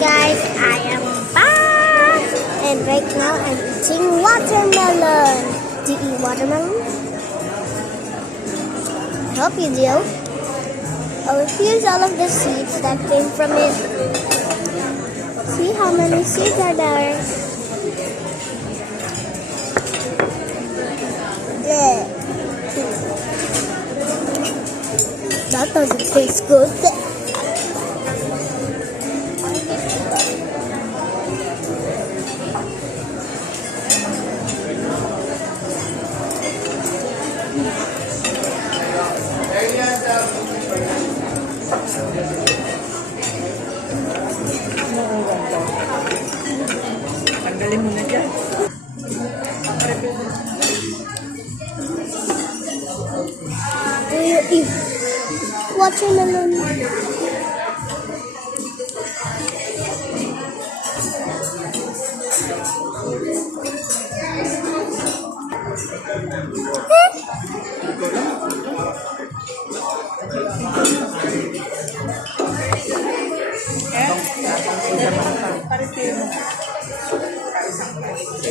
guys, I am back and right now I'm eating watermelon. Do you eat watermelon? I hope you do. Oh, here's all of the seeds that came from it. See how many seeds are there? Yeah. That doesn't taste good. Tanggalin mo na dyan. Do you eat watermelon?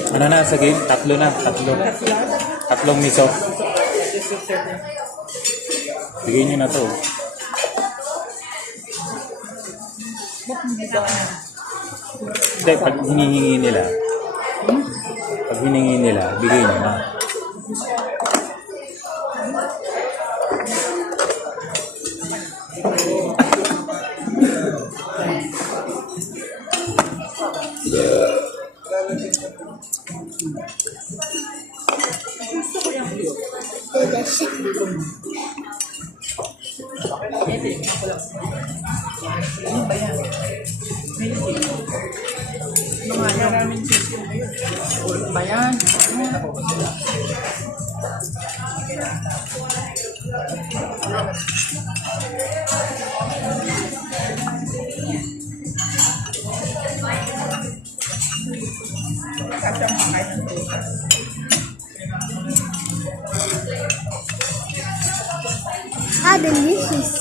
Ano na, sige, tatlo na, tatlong miso. Bigay nyo na to. Hindi, pag hinihingi nila, bigay nyo na. Ano ba yan? Mga maraming sisyo ngayon. Ano ba yan? Kapag makain ng tuta. How delicious.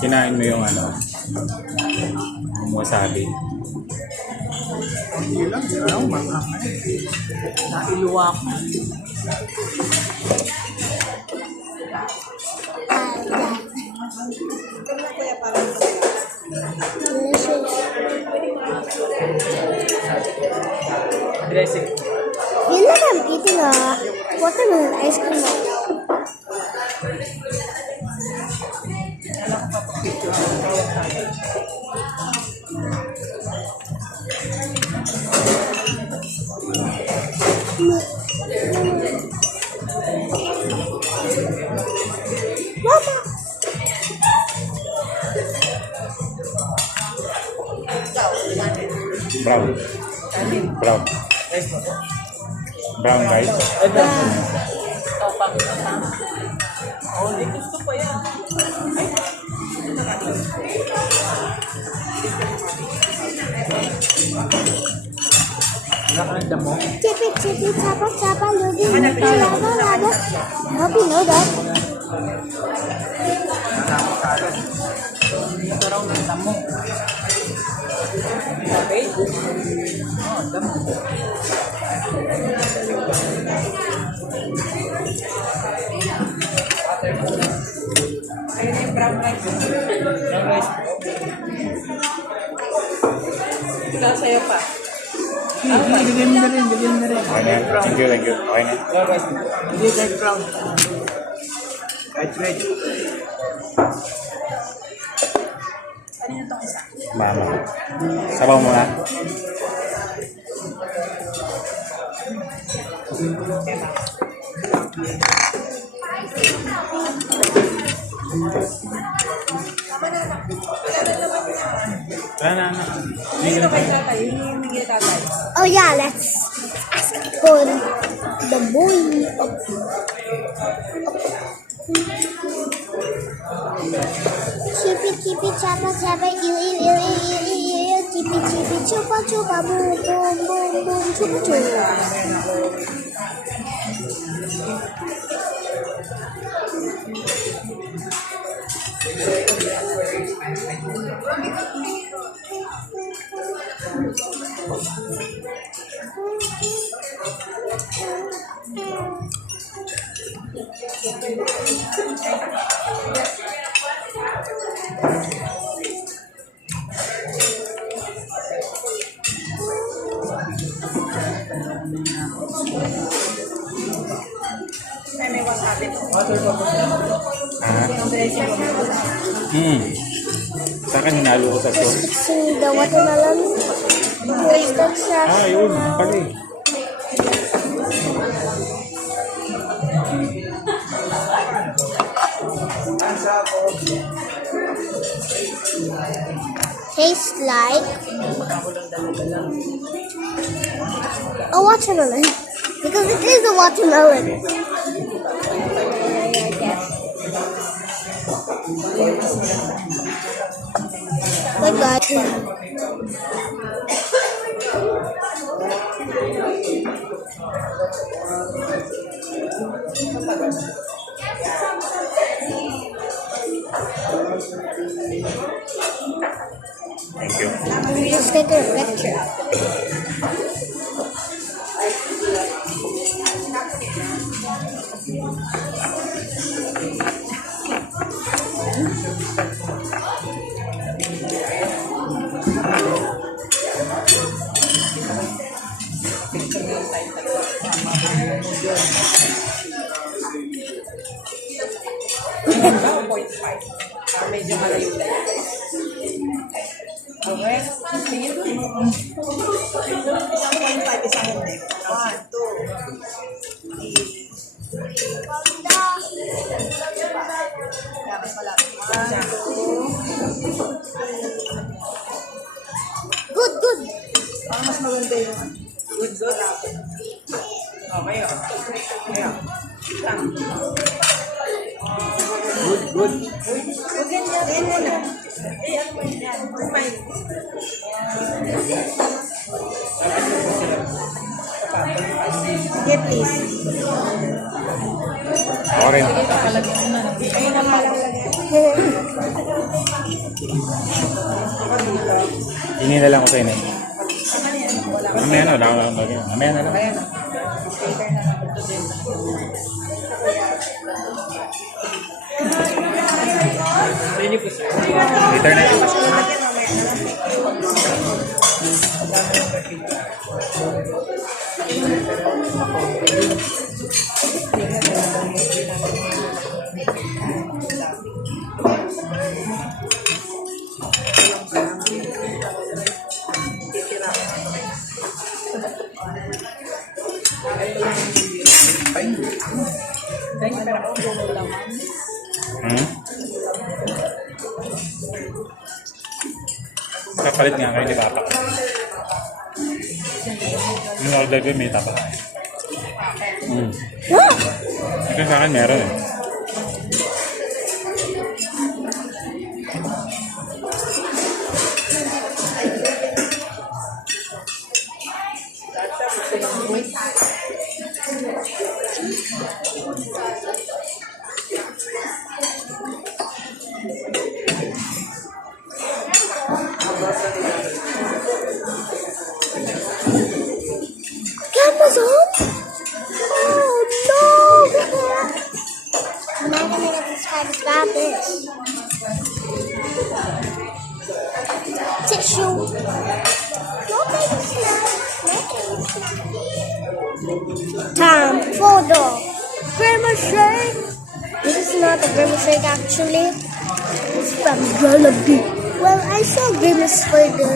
Kinain mo yung ano, wasabi. Hindi lang, ano, manghang nailuwa ko. Delicious. Dressing. Feel like I'm eating a watermelon ice cream right now. Mama! Brown. Brown rice. Topang. Oh, hindi gusto ko yan. Wala ka ng damo? Chippy, chippy, chapa, chapa, lodi, lodi, lava, lava. I hope you know that. Ito raw ng damo. Okay? Oh, damo. Ayun yung brown rice. Brown rice. Ito sa'yo pa. Bigyan mo na rin. Okay na. Thank you. Okay na. Brown rice. Hindi kahit brown. Kahit red. Ano yung itong isa? Mama. Sabaw mo na. Wala na. Sino kay tatay? Yung hindi tatay. Oh yeah, let's ask for the boy. Chippy, chippy, chapa, chapa, ew, ew, ew, ew, ew, ew, ew, chippy, chippy, chupa, chupa, boom, boom, boom, boom, chupa, chupa. May wasabi po. Ah. Sa akin, hinalo ko sa sauce. Mixing the watermelon with the Ah, yun. Pala eh. tastes like a watermelon because it is a watermelon. Good guys. Thank you. You just take a picture. Medyo malayo-layo. Okay. Tingin ko. 1.5 isang hindi. 1, 2, 3. Mas malapit. 1, 2. Good, good. Parang mas maganda yung good. Okay, oh. Ayan. Good. Ganyan muna. Ano ba yan? Kumain. Okay, please. Okay. Ayun na malalagay. Hindi na lang ko sa inyo. Mamaya na, wala ko lang bagay. Mamaya na lang. Ayan na. Sticker na lang. Later na yun. Kapalit nga kayo ni Papa. Yung order ko may tapa. Ito sa akin meron eh. Camera's on? Oh no! I'm not gonna let this guy grab this. Tissue. No baby snacks. Time for the Grimace Shake. This is not a Grimace Shake actually. It's from Jollibee. Well, I saw Grimace for the.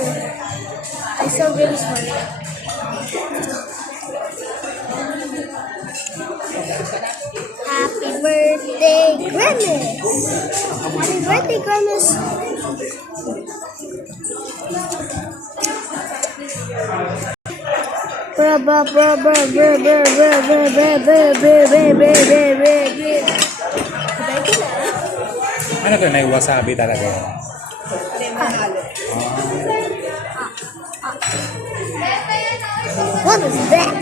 Happy birthday, Grimace! Happy birthday, Grimace! Ano to? May wasabi talaga. What is that?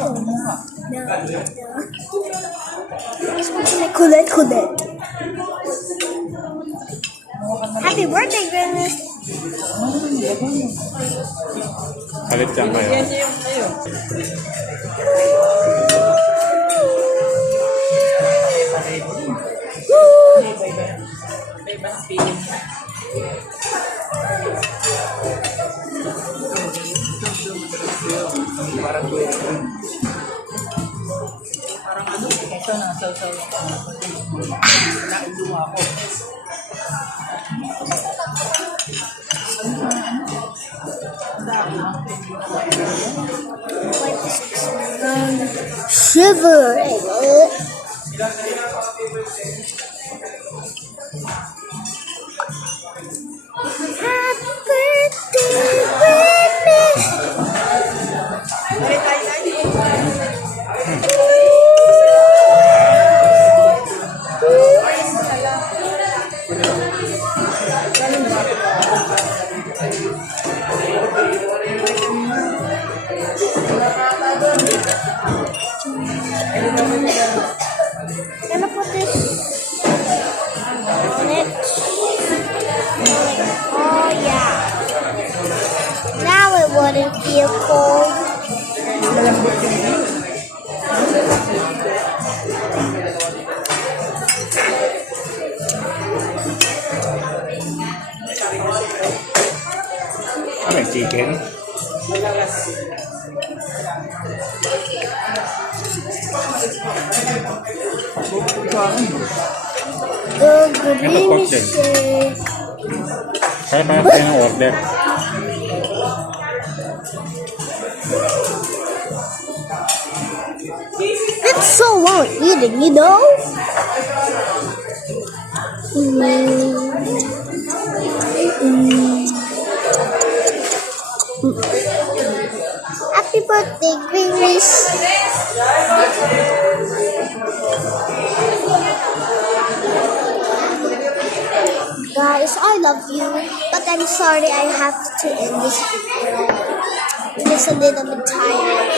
No. Kulit. Happy birthday, Grimace. Palit dyan kayo. Yan yung sa'yo. May ibang feeling. Parang ano, ito na, saw-saw. Nauluwa ko. Shiver. Happy birthday, Grimace. Gonna put this on it. Oh yeah. Now it wouldn't feel cold. Ano yung chicken? The Ano pork din? Grimace. Kaya pa tayo ng order. It's so long eating, you know? Happy birthday, Grimace. Guys, I love you, but I'm sorry I have to end this video. I'm just a little bit tired.